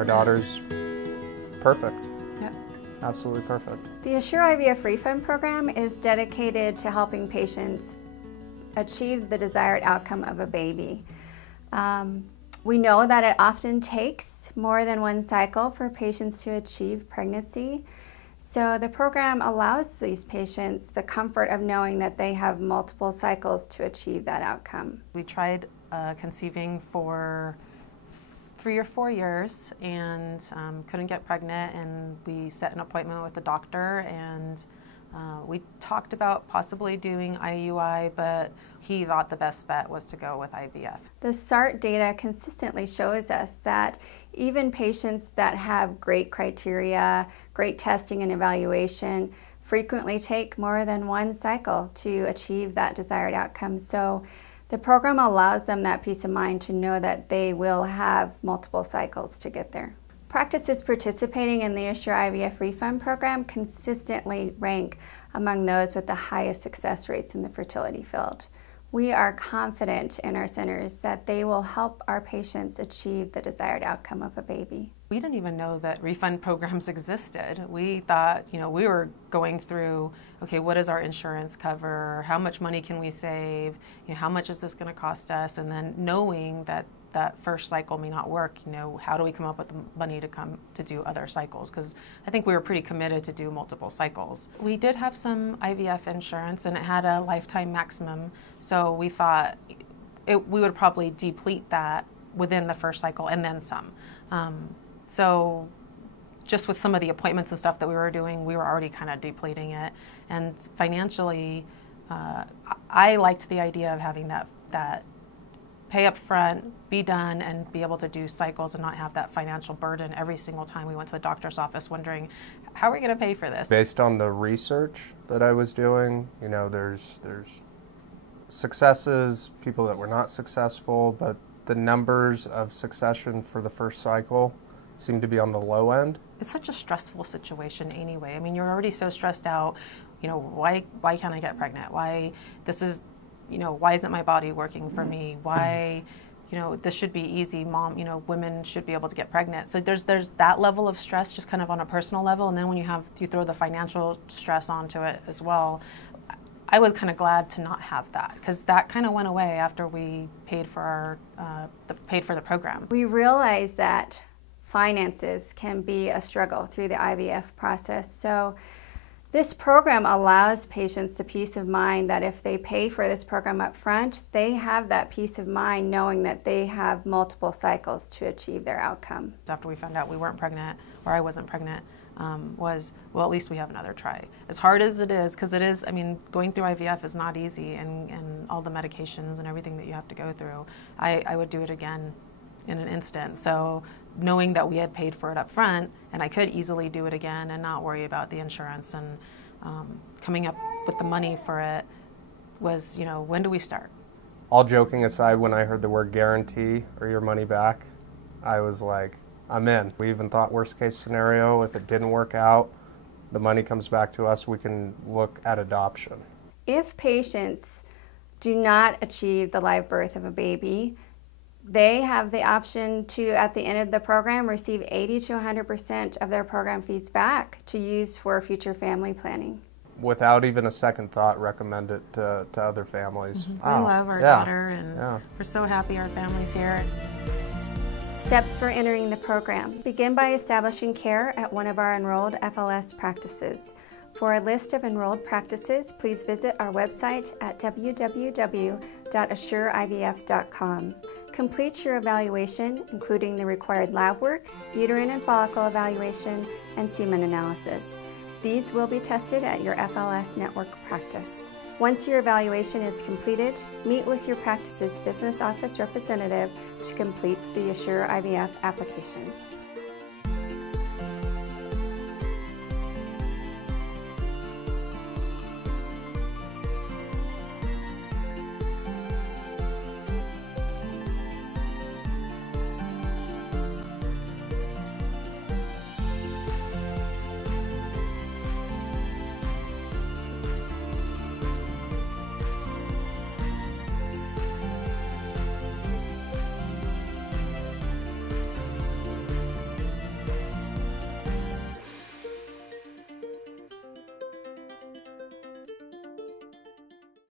Our daughter's perfect. Yep. Absolutely perfect. The Assure IVF Refund Program is dedicated to helping patients achieve the desired outcome of a baby. We know that it often takes more than one cycle for patients to achieve pregnancy. So the program allows these patients the comfort of knowing that they have multiple cycles to achieve that outcome. We tried conceiving for 3 or 4 years and couldn't get pregnant, and we set an appointment with the doctor, and we talked about possibly doing IUI, but he thought the best bet was to go with IVF. The SART data consistently shows us that even patients that have great criteria, great testing and evaluation, frequently take more than one cycle to achieve that desired outcome. So the program allows them that peace of mind to know that they will have multiple cycles to get there. Practices participating in the Assure IVF Refund Program consistently rank among those with the highest success rates in the fertility field. We are confident in our centers that they will help our patients achieve the desired outcome of a baby. We didn't even know that refund programs existed. We thought, we were going through, okay, what does our insurance cover? How much money can we save? How much is this going to cost us? And then knowing that that first cycle may not work, how do we come up with the money to do other cycles? Because I think we were pretty committed to do multiple cycles. We did have some IVF insurance, and it had a lifetime maximum, so we thought we would probably deplete that within the first cycle and then some. So just with some of the appointments and stuff that we were doing, we were already kind of depleting it. And financially, I liked the idea of having that pay up front, be done, and be able to do cycles and not have that financial burden every single time we went to the doctor's office wondering, how are we going to pay for this? Based on the research that I was doing, there's successes, people that were not successful, but the numbers of succession for the first cycle seem to be on the low end. It's such a stressful situation anyway. I mean, you're already so stressed out, why can't I get pregnant? Why isn't my body working for me? Why, this should be easy. Mom, women should be able to get pregnant. So there's that level of stress just kind of on a personal level. And then when you throw the financial stress onto it as well, I was kind of glad to not have that, because that kind of went away after we paid for the program. We realized that finances can be a struggle through the IVF process. So this program allows patients the peace of mind that if they pay for this program up front, they have that peace of mind knowing that they have multiple cycles to achieve their outcome. After we found out we weren't pregnant, or I wasn't pregnant, well, at least we have another try. As hard as it is, because going through IVF is not easy, and all the medications and everything that you have to go through, I would do it again in an instant. So knowing that we had paid for it up front, and I could easily do it again and not worry about the insurance, and coming up with the money for it was, when do we start? All joking aside, when I heard the word guarantee or your money back, I was like, I'm in. We even thought worst case scenario, if it didn't work out, the money comes back to us, we can look at adoption. If patients do not achieve the live birth of a baby, they have the option to, at the end of the program, receive 80 to 100% of their program fees back to use for future family planning. Without even a second thought, recommend it to other families. Mm-hmm. We love our daughter, and we're so happy our family's here. Steps for entering the program. Begin by establishing care at one of our enrolled FLS practices. For a list of enrolled practices, please visit our website at www.assureivf.com. Complete your evaluation, including the required lab work, uterine and follicle evaluation, and semen analysis. These will be tested at your FLS network practice. Once your evaluation is completed, meet with your practice's business office representative to complete the Assure IVF application.